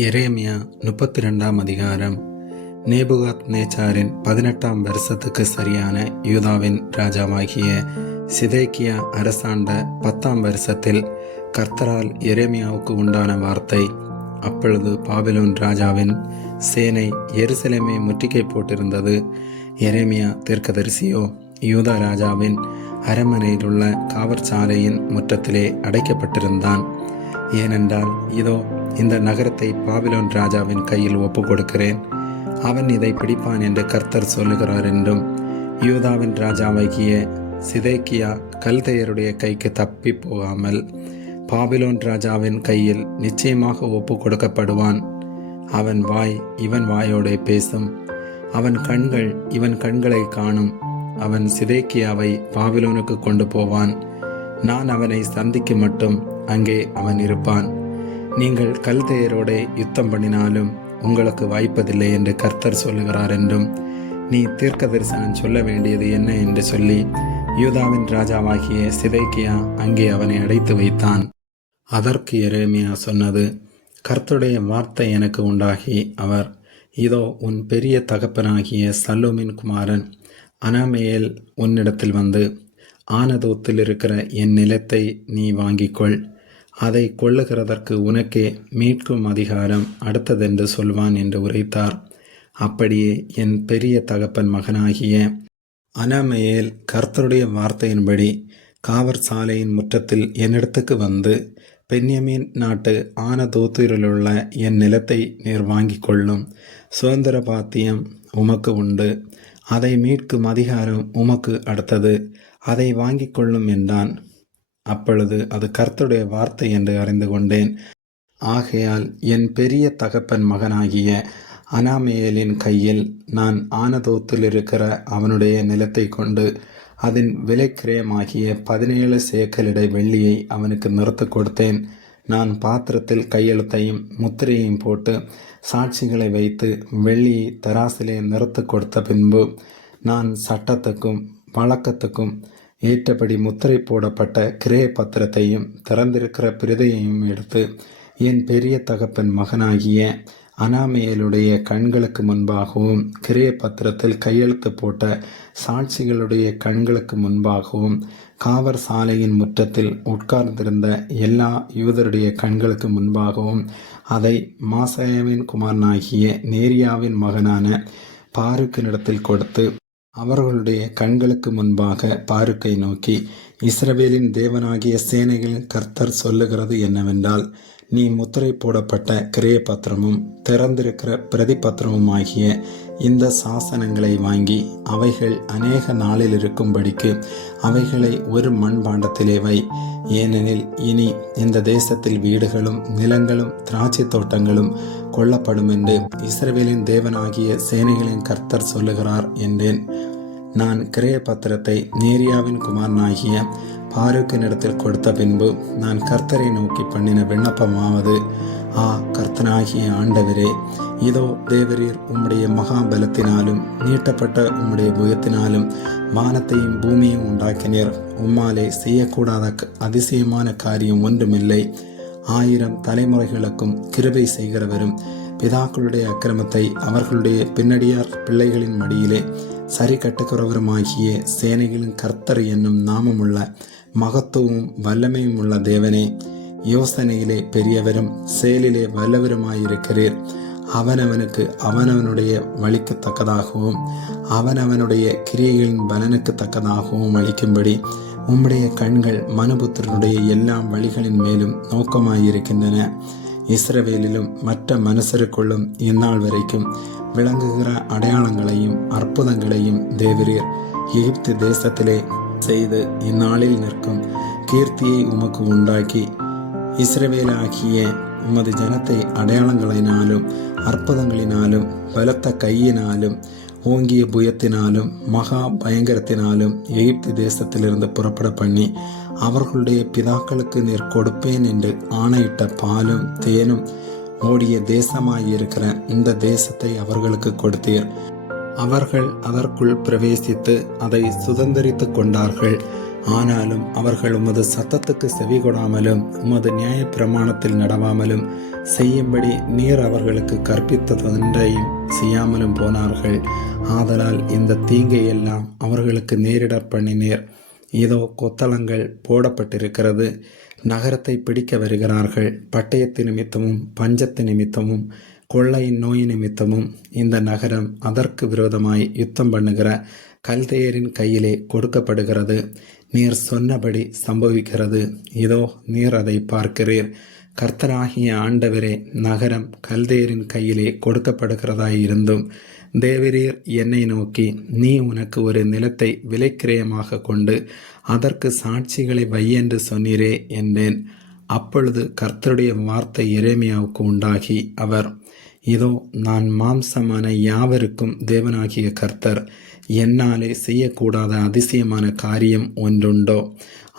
எரேமியா 32 அதிகாரம். நேபுகாத் நேச்சாரின் 18 வருஷத்துக்கு சரியான யூதாவின் ராஜாவாகிய சிதேக்கியா அரசாண்ட 10 வருஷத்தில் கர்த்தரால் எரேமியாவுக்கு உண்டான வார்த்தை. அப்பொழுது பாபிலோன் ராஜாவின் சேனை எருசலேமை முற்றுகை போட்டிருந்தது. எரேமியா தீர்க்கதரிசியோ யூதா ராஜாவின் அரண்மனையில் உள்ள காவற்சாலையின் முற்றத்திலே அடைக்கப்பட்டிருந்தான். ஏனென்றால் இதோ, இந்த நகரத்தை பாபிலோன் ராஜாவின் கையில் ஒப்பு கொடுக்கிறேன், அவன் இதை பிடிப்பான் என்று கர்த்தர் சொல்லுகிறார் என்றும், யூதாவின் ராஜாவாகிய சிதேக்கியா கல்தையருடைய கைக்கு தப்பி போகாமல் பாபிலோன் ராஜாவின் கையில் நிச்சயமாக ஒப்பு கொடுக்கப்படுவான். அவன் வாய் இவன் வாயோடே பேசும், அவன் கண்கள் இவன் கண்களை காணும். அவன் சிதேக்கியாவை பாபிலோனுக்கு கொண்டு போவான். நான் அவனை சந்திக்க மட்டும் அங்கே அவன் இருப்பான். நீங்கள் கல்தையரோட யுத்தம் பண்ணினாலும் உங்களுக்கு வாய்ப்பதில்லை என்று கர்த்தர் சொல்லுகிறார் என்றும், நீ தீர்க்க தரிசனம் சொல்ல வேண்டியது என்ன என்று சொல்லி யூதாவின் ராஜாவாகிய சிதேக்கியா அங்கே அவனை அடைத்து வைத்தான். அதற்கு எரேமியா சொன்னது, கர்த்தருடைய வார்த்தை எனக்கு உண்டாகி அவர், இதோ, உன் பெரிய தகப்பனாகிய சல்லூமின் குமாரன் அனாமேயேல் உன்னிடத்தில் வந்து, ஆனதோத்தில் இருக்கிற என் நிலத்தை நீ வாங்கிக்கொள், அதை கொள்ளுகிறதற்கு உனக்கே மீட்கும் அதிகாரம் அடுத்ததென்று சொல்வான் என்று உரைத்தார். அப்படியே என் பெரிய தகப்பன் மகனாகிய அனாமேயேல் கர்த்தருடைய வார்த்தையின்படி காவற்சாலையின் முற்றத்தில் என்னிடத்துக்கு வந்து, பென்யமீன் நாட்டு ஆனதோத்திலுள்ள என் நிலத்தை நீர் வாங்கி கொள்ளும், சுதந்திர பாத்தியம் உமக்கு உண்டு, அதை மீட்கும் அதிகாரம் உமக்கு அடுத்தது, அதை வாங்கி கொள்ளும் என்றான். அப்பொழுது அது கர்த்தருடைய வார்த்தை என்று அறிந்து கொண்டேன். ஆகையால் என் பெரிய தகப்பன் மகனாகிய அனாமேயேலின் கையில் நான் ஆனதோத்தில் இருக்கிற அவனுடைய நிலத்தை கொண்டு அதன் விலைக்கிரயமாகிய 17 சேக்கலிடை வெள்ளியை அவனுக்கு நிறுத்த கொடுத்தேன். நான் பாத்திரத்தில் கையெழுத்தையும் முத்திரையையும் போட்டு சாட்சிகளை வைத்து வெள்ளியை தராசிலே நிறுத்த கொடுத்த பின்பு, நான் சட்டத்துக்கும் வழக்கத்துக்கும் ஏற்றபடி முத்திரை போடப்பட்ட கிரய பத்திரத்தையும் திறந்திருக்கிற பிரதையையும் எடுத்து என் பெரிய தகப்பன் மகனாகிய அனாமேயேலுடைய கண்களுக்கு முன்பாகவும் கிரய பத்திரத்தில் கையெழுத்து போட்ட சாட்சிகளுடைய கண்களுக்கு முன்பாகவும் காவற் சாலையின் முற்றத்தில் உட்கார்ந்திருந்த எல்லா யூதருடைய கண்களுக்கு முன்பாகவும் அதை மாசாயாவின் குமாரனாகிய நேரியாவின் மகனான பாருக்கினிடத்தில் கொடுத்து, அவர்களுடைய கண்களுக்கு முன்பாக பாருக்கை நோக்கி, இஸ்ரவேலின் தேவனாகிய சேனைகளின் கர்த்தர் சொல்லுகிறது என்னவென்றால், நீ முத்திரை போடப்பட்ட கிரய பத்திரமும் திறந்திருக்கிற பிரதி பத்திரமுமாகிய இந்த சாசனங்களை வாங்கி அவைகள் அநேக நாளில் இருக்கும்படிக்கு அவைகளை ஒரு மண்பாண்டத்திலே வை. ஏனெனில் இனி இந்த தேசத்தில் வீடுகளும் நிலங்களும் திராட்சை தோட்டங்களும் கொல்லப்படும் என்று இஸ்ரவேலின் தேவனாகிய சேனைகளின் கர்த்தர் சொல்லுகிறார் என்றேன். நான் கிரய பத்திரத்தை நேரியாவின் குமாரனாகிய பாருக்கினிடத்தில் கொடுத்த பின்பு நான் கர்த்தரை நோக்கி பண்ணின விண்ணப்பமாவது, ஆ கர்த்தனாகிய ஆண்டவரே, இதோ தேவரீர் உம்முடைய மகாபலத்தினாலும் நீட்டப்பட்ட உம்முடைய புயத்தினாலும் வானத்தையும் பூமியையும் உண்டாக்கினீர். உம்மாலே செய்யக்கூடாத அதிசயமான காரியம் ஒன்றுமில்லை. 1000 தலைமுறைகளுக்கும் கிருபை செய்கிறவரும் பிதாக்களுடைய அக்கிரமத்தை அவர்களுடைய பின்னடியார் பிள்ளைகளின் மடியிலே சரி கட்டுகிறவருமாகிய சேனைகளின் கர்த்தர் என்னும் நாமமுள்ள மகத்துவமும் வல்லமையும் உள்ள தேவனே, யோசனையிலே பெரியவரும் செயலிலே வல்லவருமாயிருக்கிறீர். அவனவனுக்கு அவனவனுடைய வழிக்கு தக்கதாகவும் அவனவனுடைய கிரியைகளின் பலனுக்கு தக்கதாகவும் அளிக்கும்படி உம்முடைய கண்கள் மனுபுத்திரனுடைய எல்லா வழிகளின் மேலும் நோக்கமாயிருக்கின்றன. இஸ்ரவேலிலும் மற்ற மனுஷருக்குள்ளும் இந்நாள் வரைக்கும் விளங்குகிற அடையாளங்களையும் அற்புதங்களையும் தேவரீர் எகிப்து தேசத்திலே செய்து இந்நாளில் நிற்கும் கீர்த்தியை உமக்கு உண்டாக்கி, இஸ்ரவேலாகிய உமது ஜனத்தை அடையாளங்களினாலும் அற்புதங்களினாலும் பலத்த கையினாலும் ஓங்கிய புயத்தினாலும் மகா பயங்கரத்தினாலும் எகிப்து தேசத்திலிருந்து புறப்பட பண்ணி அவர்களுடைய பிதாக்களுக்கு நீர் கொடுப்பேன் என்று ஆணையிட்ட பாலும் தேனும் ஓடிய தேசமாயிருக்கிற இந்த தேசத்தை அவர்களுக்கு கொடுத்தீர். அவர்கள் அதற்குள் பிரவேசித்து அதை சுதந்தரித்து கொண்டார்கள். ஆனாலும் அவர்கள் உமது சத்தத்துக்கு செவிகொடாமலும் உமது நியாயப்பிரமாணத்தில் நடவாமலும் செய்யும்படி நீர் அவர்களுக்கு கற்பித்ததொன்றையும் செய்யாமலும் போனார்கள். ஆதலால் இந்த தீங்கை எல்லாம் அவர்களுக்கு நேரிடப் பண்ணினீர். இதோ கொத்தளங்கள் போடப்பட்டிருக்கிறது, நகரத்தை பிடிக்க வருகிறார்கள். பட்டயத்து நிமித்தமும் பஞ்சத்து நிமித்தமும் கொள்ளையின் நோய் நிமித்தமும் இந்த நகரம் அதற்கு விரோதமாய் யுத்தம் பண்ணுகிற கல்தேயரின் கையிலே கொடுக்கப்படுகிறது. நீர் சொன்னபடி சம்பவிக்கிறது. இதோ நீர் அதை பார்க்கிறீர். கர்த்தராகிய ஆண்டவரே, நகரம் கல்தேயரின் கையிலே கொடுக்கப்படுகிறதாயிருந்தும் தேவரீர் என்னை நோக்கி, நீ உனக்கு ஒரு நிலத்தை விலைக்கிரயமாக கொண்டு அதற்கு சாட்சிகளை வையென்று சொன்னீரே என்றேன். அப்பொழுது கர்த்தருடைய வார்த்தை எரேமியாவுக்கு உண்டாகி, அவர், இதோ நான் மாம்சமான யாவருக்கும் தேவனாகிய கர்த்தர். என்னாலே செய்யக்கூடாத அதிசயமான காரியம் ஒன்றுண்டோ?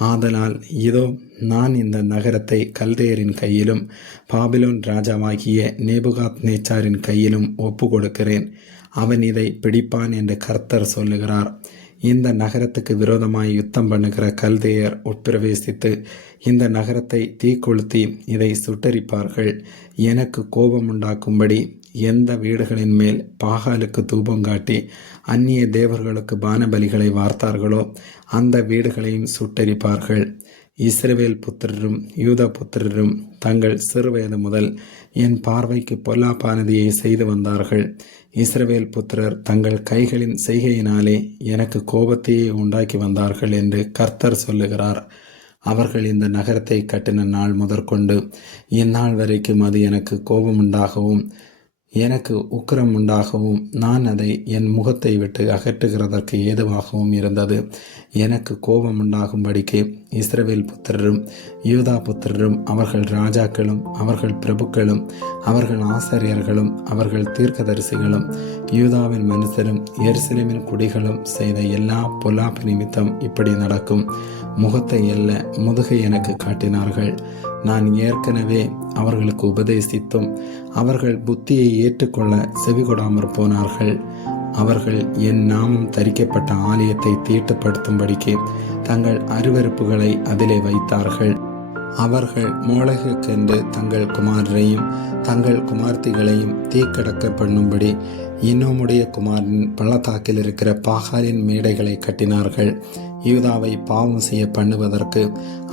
ஆதலால் இதோ நான் இந்த நகரத்தை கல்தேயரின் கையிலும் பாபிலோன் ராஜாவாகிய நேபுகாத்நேச்சாரின் கையிலும் ஒப்பு கொடுக்கிறேன். அவன் இதை பிடிப்பான் என்று கர்த்தர் சொல்லுகிறார். இந்த நகரத்துக்கு விரோதமாய் யுத்தம் பண்ணுகிற கல்தேயர் உட்பிரவேசித்து இந்த நகரத்தை தீக்கொளுத்தி இதை சுட்டரிப்பார்கள். எனக்கு கோபம் உண்டாக்கும்படி எந்த வீடுகளின் மேல் பாகாலுக்கு தூபம் காட்டி அந்நிய தேவர்களுக்கு பானபலிகளை வார்த்தார்களோ அந்த வீடுகளையும் சுட்டரிப்பார்கள். இஸ்ரவேல் புத்திரரும் யூதா புத்திரரும் தங்கள் சிறுவயது முதல் என் பார்வைக்கு பொல்லாப்பானதியை செய்து வந்தார்கள். இஸ்ரவேல் புத்திரர் தங்கள் கைகளின் செய்கையினாலே எனக்கு கோபத்தையே உண்டாக்கி வந்தார்கள் என்று கர்த்தர் சொல்லுகிறார். அவர்கள் இந்த நகரத்தை கட்டின நாள் முதற்கொண்டு இந்நாள் வரைக்கும் அது எனக்கு கோபம் உண்டாகவும் எனக்கு உக்கிரம் உண்டாகவும் நான் அதை என் முகத்தை விட்டு அகற்றுகிறதற்கு ஏதுவாகவும் இருந்தது. எனக்கு கோபம் உண்டாகும்படிக்கு இஸ்ரவேல் புத்திரரும் யூதா புத்திரரும் அவர்கள் ராஜாக்களும் அவர்கள் பிரபுக்களும் அவர்கள் ஆசாரியர்களும் அவர்கள் தீர்க்கதரிசிகளும் யூதாவின் மனுஷரும் எருசலேமின் குடிகளும் செய்த எல்லா பொல்லாப்பு நிமித்தம் இப்படி நடக்கும். முகத்தை அல்ல முதுகை எனக்கு காட்டினார்கள். நான் ஏற்கனவே அவர்களுக்கு உபதேசித்தும் அவர்கள் புத்தியை ஏற்றுக்கொள்ள செவிகொடாமற் போனார்கள். அவர்கள் என் நாமம் தரிக்கப்பட்ட ஆலயத்தை தீட்டுப்படுத்தும்படிக்கு தங்கள் அருவருப்புகளை அதிலே வைத்தார்கள். அவர்கள் மோளகுக்கென்று தங்கள் குமாரரையும் தங்கள் குமார்த்திகளையும் தீக்கடக்க பண்ணும்படி இன்னுமுடைய குமாரின் பள்ளத்தாக்கில் இருக்கிற பாகாலின் மேடைகளை கட்டினார்கள். யூதாவை பாவம் செய்ய பண்ணுவதற்கு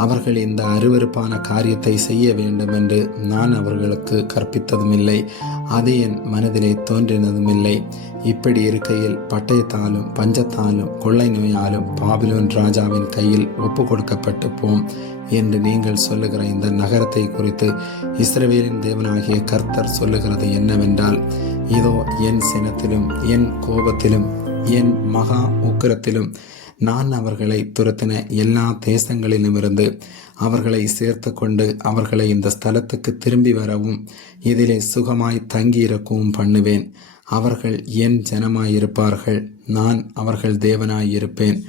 அவர்கள் இந்த அருவருப்பான காரியத்தை செய்ய வேண்டும் என்று நான் அவர்களுக்கு கற்பித்ததுமில்லை, அது என் மனதிலே தோன்றினதுமில்லை. இப்படி இருக்கையில் பட்டயத்தாலும் பஞ்சத்தாலும் கொள்ளை நோயாலும் பாபிலோன் ராஜாவின் கையில் ஒப்பு கொடுக்கப்பட்டு போம் என்று நீங்கள் சொல்லுகிற இந்த நகரத்தை குறித்து இஸ்ரவேலின் தேவனாகிய கர்த்தர் சொல்லுகிறது என்னவென்றால், இதோ என் சினத்திலும் என் கோபத்திலும் என் மகா உக்கிரத்திலும் நான் அவர்களை துரத்தின எல்லா தேசங்களிலுமிருந்து அவர்களை சேர்த்து கொண்டு அவர்களை இந்த ஸ்தலத்துக்கு திரும்பி வரவும் இதிலே சுகமாய் தங்கியிருக்கவும் பண்ணுவேன். அவர்கள் என் ஜனமாயிருப்பார்கள், நான் அவர்கள் தேவனாயிருப்பேன்.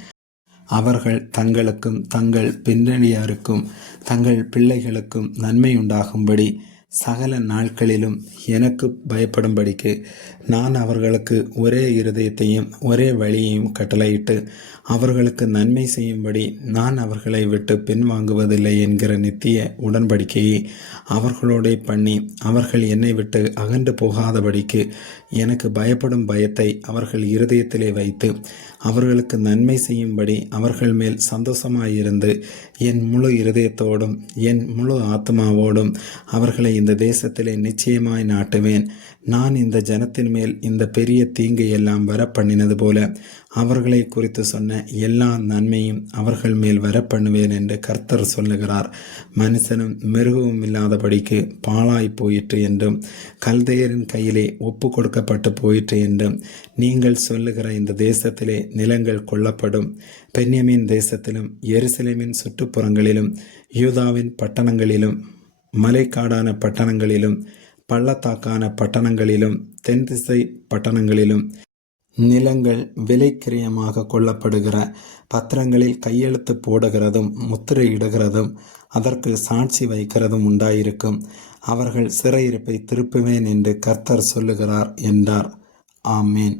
அவர்கள் தங்களுக்கும் தங்கள் பின்னணியாருக்கும் தங்கள் பிள்ளைகளுக்கும் நன்மை உண்டாகும்படி சகல நாட்களிலும் எனக்கு பயப்படும்படிக்கு நான் அவர்களுக்கு ஒரே இருதயத்தையும் ஒரே வழியையும் கட்டளையிட்டு அவர்களுக்கு நன்மை செய்யும்படி நான் அவர்களை விட்டு பின்வாங்குவதில்லை என்கிற நித்திய உடன்படிக்கையை அவர்களோட பண்ணி அவர்கள் என்னை விட்டு அகன்று போகாதபடிக்கு எனக்கு பயப்படும் பயத்தை அவர்கள் இருதயத்திலே வைத்து அவர்களுக்கு நன்மை செய்யும்படி அவர்கள் மேல் சந்தோஷமாயிருந்து என் முழு இருதயத்தோடும் என் முழு ஆத்மாவோடும் அவர்களை இந்த தேசத்திலே நிச்சயமாய் நாட்டுவேன். நான் இந்த ஜனத்தின் மேல் இந்த பெரிய தீங்கை எல்லாம் வர பண்ணினது போல அவர்களை குறித்து சொன்ன எல்லா நன்மையும் அவர்கள் மேல் வர பண்ணுவேன் என்று கர்த்தர் சொல்லுகிறார். மனுஷனும் மிருகവും இல்லாதபடிக்கு பாழாய் போயிற்று என்றும் கல்தேயரின் கையிலே ஒப்பு கொடுக்கப்பட்டு போயிற்று என்றும் நீங்கள் சொல்லுகிற இந்த தேசத்திலே நிலங்கள் கொள்ளப்படும். பென்யமீன் தேசத்திலும் எருசலேமின் சுற்றுப்புறங்களிலும் யூதாவின் பட்டணங்களிலும் மலைக்காடான பட்டணங்களிலும் பள்ளத்தாக்கான பட்டணங்களிலும் தென் திசை பட்டணங்களிலும் நிலங்கள் விலைக்கிரயமாக கொள்ளப்படுகிற பத்திரங்களில் கையெழுத்து போடுகிறதும் முத்திரையிடுகிறதும் அதற்கு சாட்சி வைக்கிறதும் உண்டாயிருக்கும். அவர்கள் சிறையிருப்பை திருப்புவேன் என்று கர்த்தர் சொல்லுகிறார் என்றார். ஆமேன்.